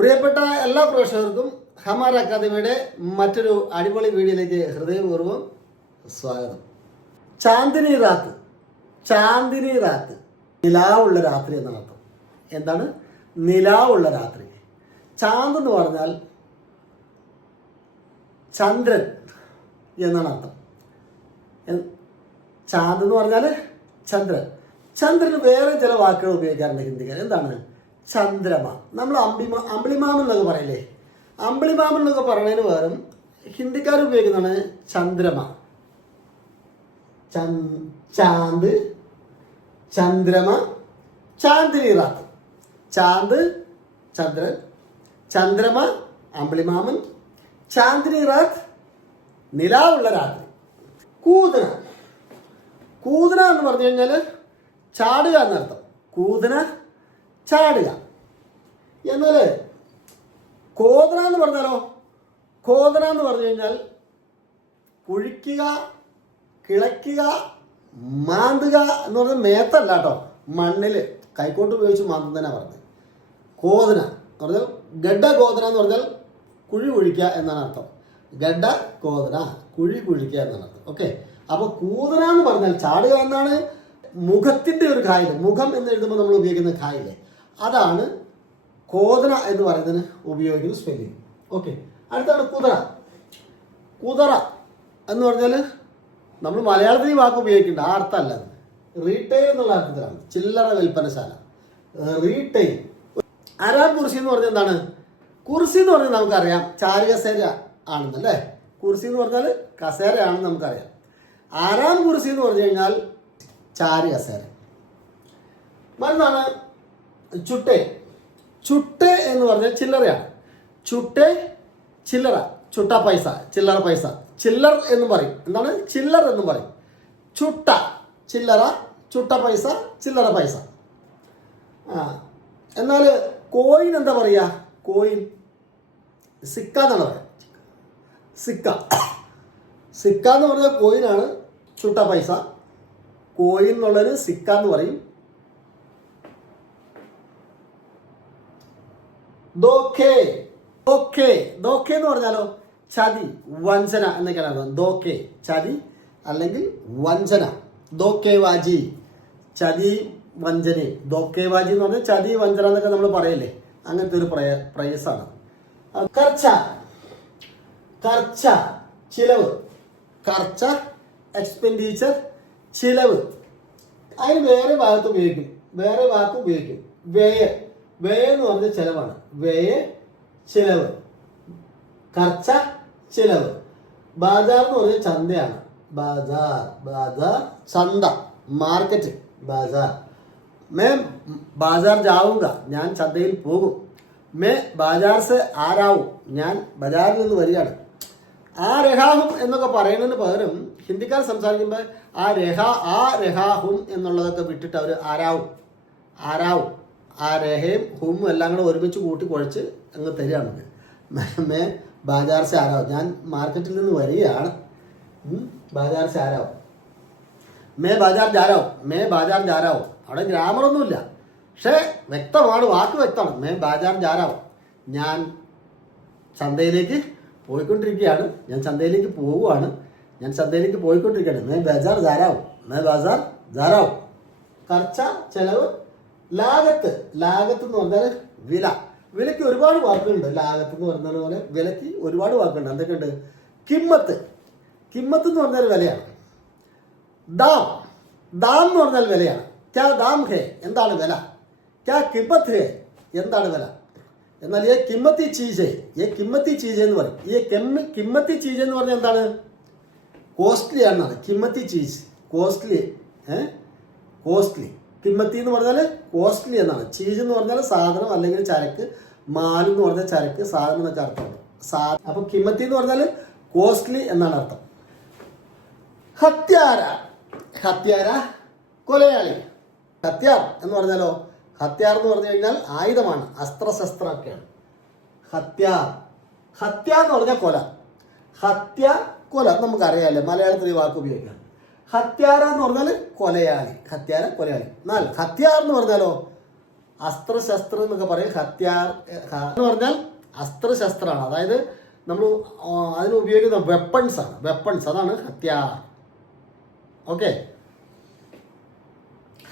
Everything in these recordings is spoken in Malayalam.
പ്രിയപ്പെട്ട എല്ലാ പ്രേക്ഷകർക്കും ഹമാർ അക്കാദമിയുടെ മറ്റൊരു അടിപൊളി വീഡിയോയിലേക്ക് ഹൃദയപൂർവം സ്വാഗതം. ചാന്ദിനി റാത്ത് ചാന്ദിനി റാത്ത് നിലാവുള്ള രാത്രി എന്നാണ് അർത്ഥം. എന്താണ്? നിലാവുള്ള രാത്രി. ചാന്ത് എന്ന് പറഞ്ഞാൽ ചന്ദ്രൻ എന്നാണ് അർത്ഥം. ചാന്ത് എന്ന് പറഞ്ഞാൽ ചന്ദ്രൻ. ചന്ദ്രന് വേറെ ചില വാക്കുകൾ ഉപയോഗിക്കാറുണ്ട് ഹിന്ദിക്കാർ. എന്താണ്? ചന്ദ്രമ. നമ്മൾ അമ്പിമ അമ്പിളിമാമൻ എന്നൊക്കെ പറയില്ലേ? അമ്പിളിമാമൻ എന്നൊക്കെ പറയുന്നതിന് പകരം ഹിന്ദിക്കാർ ഉപയോഗിക്കുന്നതാണ് ചന്ദ്രമ. ചന്ദ് ചാന്ത് ചന്ദ്രമ ചാന്ദിനി റാത്ത് ചാന്ത് ചന്ദ്രൻ ചന്ദ്രമ അമ്പിളിമാമൻ ചാന്ദിനി റാത്ത് നിലാവുള്ള രാത്രി. കൂതന. കൂതന എന്ന് പറഞ്ഞു കഴിഞ്ഞാൽ ചാടുക എന്നർത്ഥം. കൂതന ചാടുക എന്നാൽ കോതറ എന്ന് പറഞ്ഞാലോ? കോതറ എന്ന് പറഞ്ഞു കഴിഞ്ഞാൽ കുഴിക്കുക കിളയ്ക്കുക മാന്തുക എന്ന് പറഞ്ഞാൽ മേത്തല്ല കേട്ടോ. മണ്ണിൽ കൈക്കോട്ട് ഉപയോഗിച്ച് മാന്തുന്നതിനാണ് പറഞ്ഞത്. കോതന എന്ന് പറഞ്ഞാൽ ഗഡ കോതന എന്ന് പറഞ്ഞാൽ കുഴി കുഴിക്കുക എന്നാണ് അർത്ഥം. ഗഡ കോതന കുഴി കുഴിക്കുക എന്നാണ് അർത്ഥം. ഓക്കെ? അപ്പോൾ കൂതന എന്ന് പറഞ്ഞാൽ ചാടുക എന്നാണ് മുഖത്തിന്റെ ഒരു കായൽ മുഖം എന്ന് എഴുതുമ്പോൾ നമ്മൾ ഉപയോഗിക്കുന്ന കായൽ അതാണ് കോതന എന്ന് പറയുന്നതിന് ഉപയോഗിക്കുന്ന സ്പെല്ലിംഗ് ഓക്കെ അടുത്താണ് കുതറ. കുതറ എന്ന് പറഞ്ഞാൽ നമ്മൾ മലയാളത്തിൽ ഈ വാക്ക് ഉപയോഗിക്കേണ്ട ആ അർത്ഥമല്ല റീറ്റെയിൽ എന്നുള്ള അർത്ഥത്തിലാണ്. ചില്ലറ വിൽപ്പനശാല. റീറ്റെയിൽ അരാൻ കുർസി എന്ന് പറഞ്ഞാൽ എന്താണ്? കുർസി എന്ന് പറഞ്ഞാൽ നമുക്കറിയാം. ചാരുകസേര ആണെന്നല്ലേ? കുർസി എന്ന് പറഞ്ഞാൽ കസേരയാണെന്ന് നമുക്കറിയാം. ആരാം കുർസി എന്ന് പറഞ്ഞു കഴിഞ്ഞാൽ ചാരു കസേര. മറ്റൊന്നാണ് ചുട്ടെ. ചുട്ട് എന്ന് പറഞ്ഞാൽ ചില്ലറയാണ്. ചുട്ടെ ചില്ലറ. ചുട്ട പൈസ ചില്ലറ പൈസ. ചില്ലർ എന്ന് പറയും. എന്താണ്? ചില്ലർ എന്ന് പറയും. ചുട്ട ചില്ലറ ചുട്ട പൈസ ചില്ലറ പൈസ. ആ എന്നാൽ കോയിൻ എന്താ പറയുക കോയിൻ സിക്ക എന്നാണ് പറയുക സിക്ക. സിക്ക എന്ന് പറഞ്ഞാൽ കോയിനാണ് ചുട്ട പൈസ. കോയിൻ എന്നുള്ളത് സിക്ക എന്ന് പറയും. ദോഖേ ദോഖേ ദോഖേ എന്ന് പറഞ്ഞാലോ ചതി വഞ്ചന എന്നൊക്കെയാണ് അർത്ഥം. ദോഖേ ചതി അല്ലെങ്കിൽ വഞ്ചന. ദോഖേ വാജി ചതി വഞ്ചന. ദോഖേ വാജി എന്ന് പറഞ്ഞാൽ ചതി വഞ്ചന എന്നൊക്കെ നമ്മൾ പറയില്ലേ? അങ്ങനത്തെ ഒരു പ്രയ പ്രയസാണ്. കർച്ച. കർച്ച ചിലവ്. കർച്ച എക്സ്പെൻഡിച്ചർ ചിലവ്. അതിന് വേറെ ഭാഗത്ത് ഉപയോഗിക്കും. വേറെ വാക്ക് ഉപയോഗിക്കും. വ്യയ വ്യയ എന്ന് പറഞ്ഞ ചെലവാണ്. വ്യയ ചെലവ്. കർച്ച ചെലവ്. ബാജാർ എന്ന് പറഞ്ഞ ചന്തയാണ്. ബാജാർ ബാജാർ ചന്ത. മാർക്കറ്റ് ബാജാർ. മേ ബാജാർ ജാവുക ഞാൻ ചന്തയിൽ പോകും. മേ ബാജാർ സെ ആരാവും? ഞാൻ ബജാറിൽ നിന്ന് വരികയാണ്. ആ രഹാഹും എന്നൊക്കെ പറയുന്നതിന് പകരം ഹിന്ദിക്കാർ സംസാരിക്കുമ്പോൾ ആ രഹ ആ രഹാഹും എന്നുള്ളതൊക്കെ വിട്ടിട്ട് അവർ ആരാവും? ആരാവും? ആ രേഖയും ഹും എല്ലാം കൂടെ ഒരുമിച്ച് കൂട്ടി കുഴച്ച് അങ്ങ് തരികയാണ്. മേ- ബാജാർ സെ ആരാവും. ഞാൻ മാർക്കറ്റിൽ നിന്ന് വരികയാണ്. ബാജാർ സെ ആരാവും? മേ ബാജാർ ജാരാവും മേ ബാജാർ ജാരാവും അവിടെ ഗ്രാമറൊന്നുമില്ല പക്ഷേ വ്യക്തമാണ് വാക്ക് വ്യക്തമാണ്. മേ ബാജാർ ജാരാവും ഞാൻ ചന്തയിലേക്ക് പോയിക്കൊണ്ടിരിക്കുകയാണ്. ഞാൻ ചന്തയിലേക്ക് പോവുകയാണ്. ഞാൻ ചന്തയിലേക്ക് പോയിക്കൊണ്ടിരിക്കുകയാണ്. മേ ബജാർ ധാരാവും മേ ബജാർ ധാരാവും കർച്ച ചെലവ് ലാഗത്ത് ലാഗത്ത് എന്ന് പറഞ്ഞാൽ വില. വിലയ്ക്ക് ഒരുപാട് വാക്കുകളുണ്ട്. ലാഗത്ത് എന്ന് പറഞ്ഞ പോലെ വിലയ്ക്ക് ഒരുപാട് വാക്കുകളുണ്ട്. എന്തൊക്കെയുണ്ട്? കിമ്മത്ത്. കിമ്മത്ത് എന്ന് പറഞ്ഞാൽ വിലയാണ്. ദാം. ദാം എന്ന് പറഞ്ഞാൽ വിലയാണ്. ക്യാ ദാം ഹേ എന്താണ് വില? ക്യാ കിമ്മത്ത് ഹേ എന്താണ് വില? എന്നാൽ ഈ കിമ്മത്തി ചീജേ ഈ കിമ്മത്തി ചീജേ എന്ന് പറയും. ഈ കെമ്മി കിമ്മത്തി ചീജ എന്ന് പറഞ്ഞാൽ എന്താണ്? കോസ്റ്റ്ലി ആണെന്നാണ്. കിമ്മത്തി ചീസ് കോസ്റ്റ്ലി ഏ? കോസ്റ്റ്ലി. കിമ്മത്തി എന്ന് പറഞ്ഞാൽ കോസ്റ്റ്ലി എന്നാണ്. ചീസ് എന്ന് പറഞ്ഞാൽ സാധനം അല്ലെങ്കിൽ ചരക്ക് മാൽ എന്ന് പറഞ്ഞാൽ ചരക്ക് സാധനം എന്നൊക്കെ അർത്ഥമാണ് സാ അപ്പോൾ കിമ്മത്തി എന്ന് പറഞ്ഞാൽ കോസ്റ്റ്ലി എന്നാണ് അർത്ഥം. ഹത്യാര. ഹത്യാര കൊലയാളി. ഹത്യാർ എന്ന് പറഞ്ഞാലോ? ഹത്യാർ എന്ന് പറഞ്ഞു കഴിഞ്ഞാൽ ആയുധമാണ്. അസ്ത്രശസ്ത്രമൊക്കെയാണ്. ഹത്യാർ. ഹത്യ എന്ന് പറഞ്ഞാൽ കൊല. ഹത്യ കൊല. നമുക്കറിയാമല്ലോ മലയാളത്തിൽ ഈ വാക്ക് ഉപയോഗിക്കാം. ഹത്യാര എന്ന് പറഞ്ഞാൽ കൊലയാളി. ഹത്യാര കൊലയാളി. എന്നാൽ ഹത്യാർ എന്ന് പറഞ്ഞാലോ? അസ്ത്രശസ്ത്രം എന്നൊക്കെ പറയും. ഹത്യാർ എന്ന് പറഞ്ഞാൽ അസ്ത്രശസ്ത്രമാണ് അതായത് നമ്മൾ അതിന് ഉപയോഗിക്കുന്ന വെപ്പൺസ് ആണ്. വെപ്പൺസ് അതാണ് ഹത്യാർ. ഓക്കെ?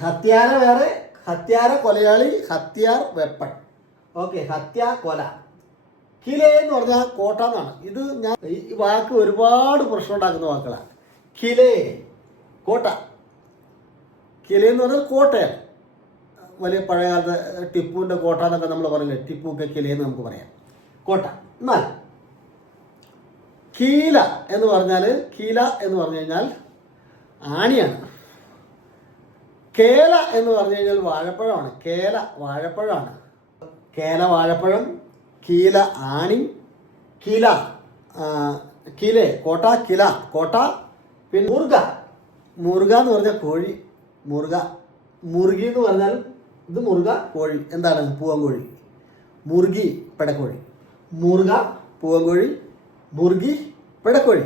ഹത്യാര വേറെ ഹത്യാര കൊലയാളി ഹത്യാർ വെപ്പൺ ഓക്കെ ഹത്യ കൊല. കിലേ എന്ന് പറഞ്ഞാൽ കോട്ട എന്നാണ്. ഇത് ഞാൻ ഈ വാക്ക് ഒരുപാട് പ്രശ്നം ഉണ്ടാക്കുന്ന വാക്കുകളാണ്. കിലേ. കോട്ട. കില എന്ന് പറഞ്ഞാൽ കോട്ടയാണ്. വലിയ പഴയകാലത്ത് ടിപ്പുവിന്റെ കോട്ട എന്നൊക്കെ നമ്മൾ പറഞ്ഞില്ലേ? ടിപ്പു ഒക്കെ കിലയെന്ന് നമുക്ക് പറയാം. കോട്ട. എന്നാൽ കീല എന്ന് പറഞ്ഞാൽ കീല എന്ന് പറഞ്ഞു കഴിഞ്ഞാൽ ആണിയാണ്. കേല എന്ന് പറഞ്ഞു കഴിഞ്ഞാൽ വാഴപ്പഴമാണ്. കേല വാഴപ്പഴമാണ്. കേല വാഴപ്പഴം കീല ആണി കില കിലെ കോട്ട കില കോട്ട പിന്നെ മുറുക മുറുക എന്ന് പറഞ്ഞാൽ കോഴി മുറുക. മുറുകി എന്ന് പറഞ്ഞാൽ ഇത് മുറുക കോഴി. എന്താണ്? പൂവൻകോഴി. മുറുകി പെടക്കോഴി. മുറുക പൂവൻകോഴി. മുറുകി പെടക്കോഴി.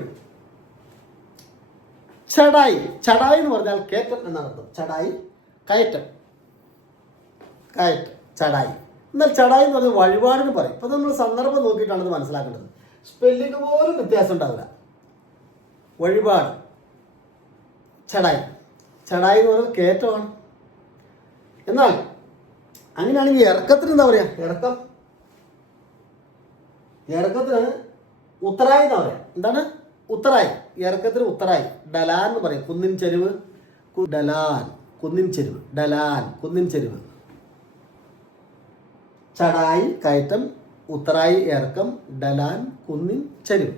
ചടായി. ചടായി എന്ന് പറഞ്ഞാൽ കയറ്റം എന്നാണ് അർത്ഥം. ചടായി കയറ്റം. കയറ്റം ചടായി. എന്നാൽ ചടായി എന്ന് പറഞ്ഞാൽ വഴിപാടിന് പറയും. ഇപ്പം നമ്മൾ സന്ദർഭം നോക്കിയിട്ടാണ് ഇത് മനസ്സിലാക്കേണ്ടത്. സ്പെല്ലിംഗ് പോലും വ്യത്യാസം ഉണ്ടാവില്ല. വഴിപാട്. ചടായി. ചടായി എന്ന് പറയുന്നത് കയറ്റമാണ് എന്നാൽ അങ്ങനെയാണെങ്കിൽ ഇറക്കത്തിന് എന്താ പറയാ? ഇറക്കം. ഇറക്കത്തിന് ഉത്തരായി എന്നാ പറയാ? എന്താണ്? ഉത്തരായി. ഇറക്കത്തിന് ഉത്തരായി. ഡലാൻ എന്ന് പറയും. കുന്നിൻ ചെരുവ് ഡലാൻ. കുന്നിൻ ചെരുവ്. ഡലാൻ. കുന്നിൻ ചെരുവ്. ചടായി കയറ്റം ഉത്തരായി ഇറക്കം ഡലാൻ കുന്നിൻ ചെരുവ്.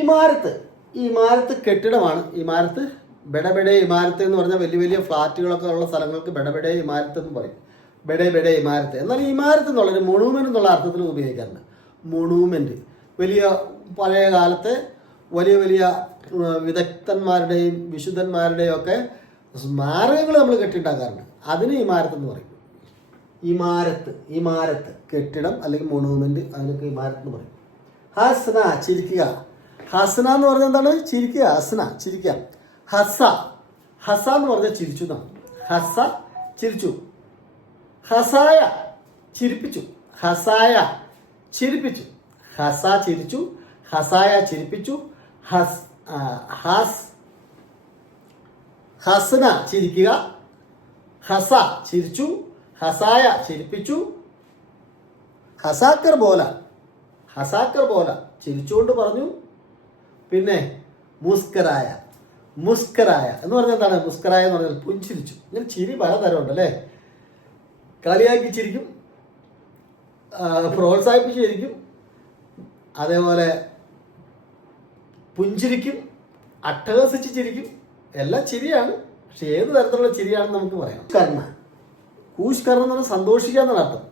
ഇമാരത്ത് ഇമാരത്ത് കെട്ടിടമാണ്. ഇമാരത്ത് ബെഡബെഡെ ഇമാരത്ത് എന്ന് പറഞ്ഞാൽ വലിയ വലിയ ഫ്ലാറ്റുകളൊക്കെ ഉള്ള സ്ഥലങ്ങൾക്ക് ബെഡബെഡെ ഇമാരത്ത് എന്ന് പറയും. ബെഡെ ബെഡെ ഇമാരത്ത്. എന്നാൽ ഇമാരത്ത് എന്നുള്ളൊരു മൊണൂമെന്റ് എന്നുള്ള അർത്ഥത്തിൽ ഉപയോഗിക്കാറുണ്ട് മൊണൂമെന്റ് വലിയ പഴയ കാലത്തെ വലിയ വലിയ വിദഗ്ധന്മാരുടെയും വിശുദ്ധന്മാരുടെയും ഒക്കെ സ്മാരകങ്ങൾ നമ്മൾ കെട്ടിണ്ടാക്കാറുണ്ട്. അതിന് ഇമാരത്ത് എന്ന് പറയും. ഇമാരത്ത് ഇമാരത്ത്. കെട്ടിടം അല്ലെങ്കിൽ മൊണൂമെന്റ് അതിനൊക്കെ ഇമാരത്ത് എന്ന് പറയും. ഹസ്ന ചിരിക്കുക. ഹസ്ന എന്ന് പറഞ്ഞാൽ എന്താണ്? ചിരിക്കുക ഹസ്ന ചിരിക്കുക. ഹസ. ഹസ എന്ന് പറഞ്ഞ ചിരിച്ചു എന്നാണ് ഹസ ചിരിച്ചു. ഹസായ ചിരിപ്പിച്ചു. ഹസായ ചിരിപ്പിച്ചു. ഹസ ചിരിച്ചു. ഹസായ ചിരിപ്പിച്ചു. ഹസ് ഹസ്. ഹസ്ന ചിരിക്കുക. ഹസ ചിരിച്ചു. ഹസായ ചിരിപ്പിച്ചു. ഹസാക്കർ ബോല. ഹസാക്കർ ബോല ചിരിച്ചുകൊണ്ട് പറഞ്ഞു. പിന്നെ മുസ്കരായ. മുസ്കരായ. എന്ന് പറഞ്ഞാൽ എന്താണ്? മുസ്കരായ എന്ന് പറഞ്ഞാൽ പുഞ്ചിരിച്ചു. ഇങ്ങനെ ചിരി പലതരമുണ്ട് അല്ലേ കളിയാക്കി ചിരിക്കും പ്രോത്സാഹിപ്പിച്ച് ചിരിക്കും അതേപോലെ പുഞ്ചിരിക്കും. അട്ടഹസിച്ച് ചിരിക്കും എല്ലാം ചിരിയാണ്. പക്ഷെ ഏത് തരത്തിലുള്ള ചിരിയാണെന്ന് നമുക്ക് പറയാം. കർണ കൂശ്കർണ എന്ന് പറഞ്ഞാൽ സന്തോഷിക്കുക എന്നാണ് അർത്ഥം.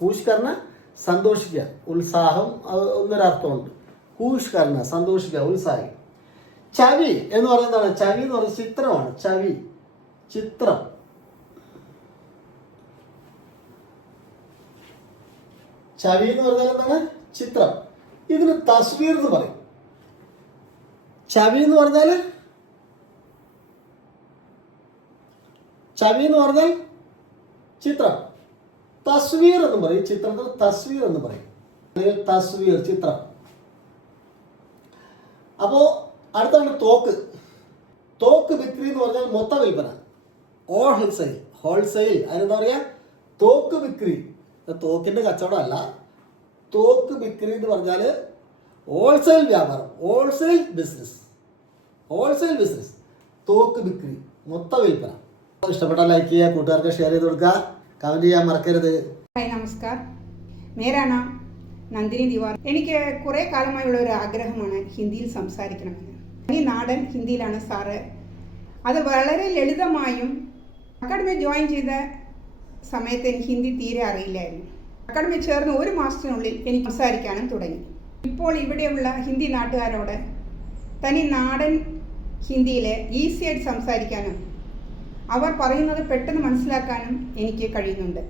കൂശ്കർണ സന്തോഷിക്കുക. ഉത്സാഹം അത് ഒന്നൊരർത്ഥമുണ്ട്. കൂശ്കർണ സന്തോഷിക്കുക ഉത്സാഹി ചവി എന്ന് പറയുന്നതാണ് ചവി എന്ന് പറയുന്നത് ചിത്രമാണ്. ചവി. ചിത്രം. ചവി എന്ന് പറഞ്ഞാൽ എന്താണ്? ചിത്രം. ഇതിന് തസ്വീർ എന്ന് പറയും. ചവി എന്ന് പറഞ്ഞാൽ? ചവി എന്ന് പറഞ്ഞാൽ ചിത്രം. തസ്വീർ എന്ന് പറയും. ചിത്രത്തിന് തസ്വീർ എന്ന് പറയും. അല്ലെങ്കിൽ തസ്വീർ ചിത്രം. അപ്പോ അടുത്താണ് തോക്ക്. തോക്ക് വിക്രി എന്ന് പറഞ്ഞാൽ മൊത്ത വിൽപ്പന. ഓൾ ഹോൾസെയിൽ ഹോൾസെയിൽ അതിനെന്താ പറയാ? തോക്ക് വിക്രി തോക്കിന്റെ കച്ചവടമല്ല തോക്ക് വിക്രി എന്ന് പറഞ്ഞാൽ ഹോൾസെയിൽ വ്യാപാരം. ഹോൾസെയിൽ ബിസിനസ് ഹോൾസെയിൽ ബിസിനസ് തോക്ക് വിക്രി മൊത്ത വിൽപ്പന. ഇഷ്ടപ്പെട്ട ലൈക്ക് ചെയ്യുക കൂട്ടുകാർക്ക് ഷെയർ ചെയ്ത് കൊടുക്കുക. കമന്റ് ചെയ്യാൻ മറക്കരുത്. ഹായ് നമസ്കാർ. നേരാണ് നന്ദിനി ദിവാർ. എനിക്ക് കുറേ കാലമായുള്ള ഒരു ആഗ്രഹമാണ് ഹിന്ദിയിൽ സംസാരിക്കണമെന്ന്. ഈ നാടൻ ഹിന്ദിയിലാണ് സാറ്. അത് വളരെ ലളിതമായും അക്കാഡമി ജോയിൻ ചെയ്ത സമയത്ത് എനിക്ക് ഹിന്ദി തീരെ അറിയില്ലായിരുന്നു. അക്കാഡമി ചേർന്ന് ഒരു മാസത്തിനുള്ളിൽ എനിക്ക് സംസാരിക്കാനും തുടങ്ങി. ഇപ്പോൾ ഇവിടെയുള്ള ഹിന്ദി നാട്ടുകാരോട് തനി നാടൻ ഹിന്ദിയിൽ ഈസിയായിട്ട് സംസാരിക്കാനും അവർ പറയുന്നത് പെട്ടെന്ന് മനസ്സിലാക്കാനും എനിക്ക് കഴിയുന്നുണ്ട്.